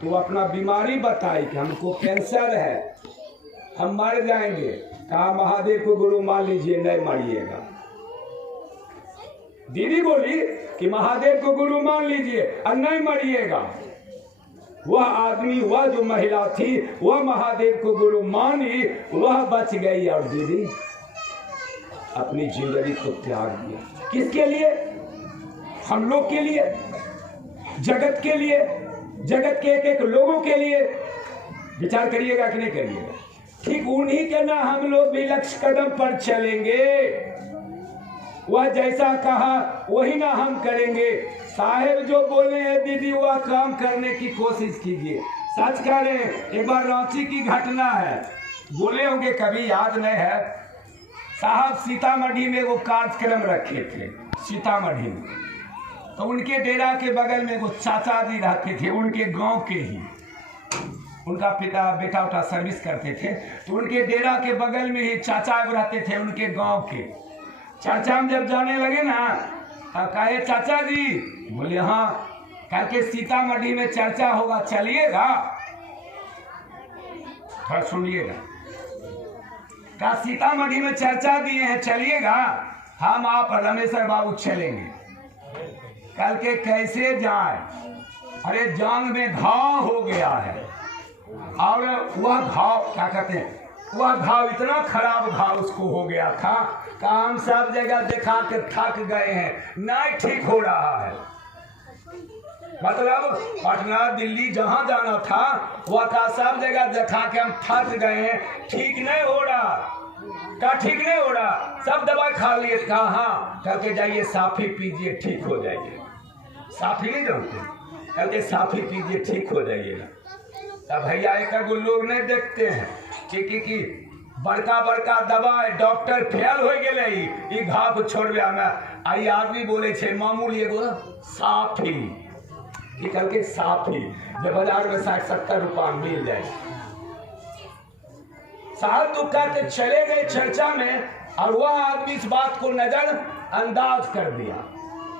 तो अपना बीमारी बताई कि हमको कैंसर है, हम मर जाएंगे। कहा महादेव को गुरु मान लीजिए, नहीं मरिएगा। दीदी बोली कि महादेव को गुरु मान लीजिए और नहीं मरिएगा। वह आदमी, वह जो महिला थी, वह महादेव को गुरु मानी, वह बच गई और दीदी अपनी जिंदगी को त्याग दिया। किसके लिए? हम लोग के लिए, जगत के लिए, जगत के एक एक लोगों के लिए। विचार करिएगा कि नहीं करिएगा? ठीक उन्हीं के ना हम लोग भी लक्ष्य कदम पर चलेंगे। वह जैसा कहा वही ना हम करेंगे। साहेब जो बोले हैं दीदी, वह काम करने की कोशिश कीजिए। सच कह रहे हैं, एक बार रांची की घटना है, बोले होंगे कभी, याद नहीं है। साहब सीतामढ़ी में वो कार्यक्रम रखे थे, सीतामढ़ी में। तो उनके डेरा के बगल में वो चाचा जी रहते थे, उनके गांव के ही। उनका पिता बेटा उटा सर्विस करते थे, तो उनके डेरा के बगल में ही चाचा रहते थे, उनके गांव के। चर्चा में जब जाने लगे ना, कहे चाचा जी, बोले हाँ। कल के सीतामढ़ी में चर्चा होगा, चलिएगा? थोड़ा सुनिएगा। क्या सीतामढ़ी में चर्चा दिए हैं, चलिएगा? हम आप रमेश्वर बाबू चलेंगे। कल के कैसे जाए? अरे जांग में घाव हो गया है, और वह घाव क्या कहते हैं, वह घाव इतना खराब घाव उसको हो गया था कि हम सब जगह दिखा के थक गए हैं, नहीं ठीक हो रहा है। मतलब पटना दिल्ली जहां जाना था वह का सब जगह दिखा के हम थक गए हैं, ठीक नहीं हो रहा। क्या ठीक नहीं हो रहा? सब दवाई खा लिए। कहा हाँ, करके जाइए साफी पीजिए, ठीक हो जाइए। साफी नहीं जानते? करके साफी पीजिए, ठीक हो जाइएगा। तब भैया एक लोग नहीं देखते हैं कि बड़का बड़का दवाई डॉक्टर फेल हो गए, घाव छोड़बे में। आई आदमी बोले छे मामूली एगो साफी, करके साफी जब बाजार में 60-70 रुपया मिल जाए। साहब तो कहते चले गए चर्चा में, और वह आदमी इस बात को नजरअंदाज कर दिया।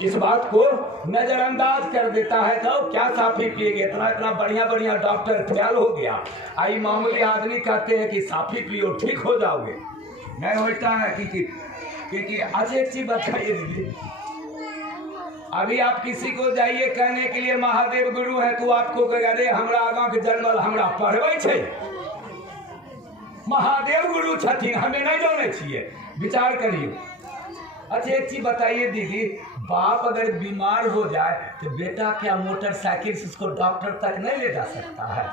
इस बात को नजरअंदाज कर देता है। तो क्या साफी पिएगे? इतना इतना बढ़िया बढ़िया डॉक्टर फेल हो गया, आई मामूली आदमी कहते हैं कि साफी पियो, ठीक हो जाओगे। नहीं होता है कि आज एक चीज बताइए दीदी, अभी आप किसी को जाइए कहने के लिए महादेव गुरु है, तो आपको अरे हमरा आगा के जन्मल हमरा पढ़वे छे, महादेव गुरु छथिन, हमें नहीं जाने चाहिए। विचार करिए। अच्छा एक चीज बताइए दीदी, बाप अगर बीमार हो जाए तो बेटा क्या मोटरसाइकिल से उसको डॉक्टर तक नहीं ले जा सकता है?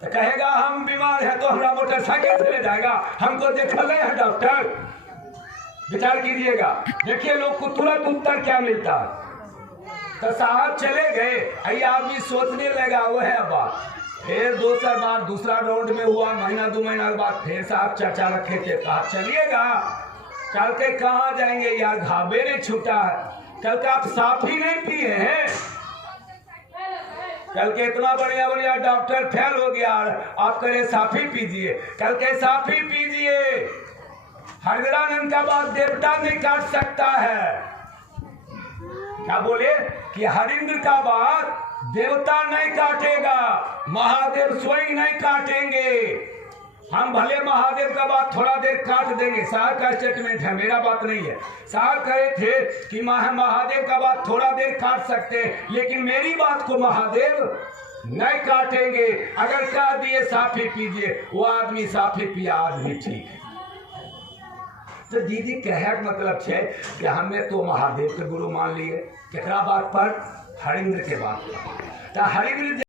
तो कहेगा हम बीमार है तो हमारा मोटरसाइकिल से ले जाएगा, हमको देखा नहीं है डॉक्टर। विचार कीजिएगा। देखिए लोग को तुरंत उत्तर क्या मिलता है। तो साहब चले गए, ये आदमी सोचने लगा, वो है बात। फिर दूसरा बार दूसरा राउंड में हुआ, महीना 2 महीना के बाद फिर साहब चर्चा रखे थे, कहा चलिएगा। कल के कहाँ जाएंगे यार, घावे नहीं छूटा है। कल के आप साफी नहीं पिए हैं? कल के इतना बढ़िया बढ़िया डॉक्टर फेल हो गया, आप कह साफी पीजिए। कल के साफी पीजिए। हरिद्रानंद का बात देवता नहीं काट सकता है। क्या बोले कि हरिंद्र का बात देवता नहीं काटेगा, महादेव स्वयं नहीं काटेंगे। हम भले महादेव का बात थोड़ा देर काट देंगे, साहब का स्टेटमेंट है, मेरा बात नहीं है। साहब कहे थे कि महादेव का बात थोड़ा देर काट सकते हैं, लेकिन मेरी बात को महादेव नहीं काटेंगे। अगर कह दिए साफी पीजिए, वो आदमी साफी पिया, आज भी ठीक है। तो दीदी कहे मतलब है कि हमें तो महादेव के गुरु मान लिए, केकरा बात पर? हरिंद्र के बात पर। तो हरिंद्र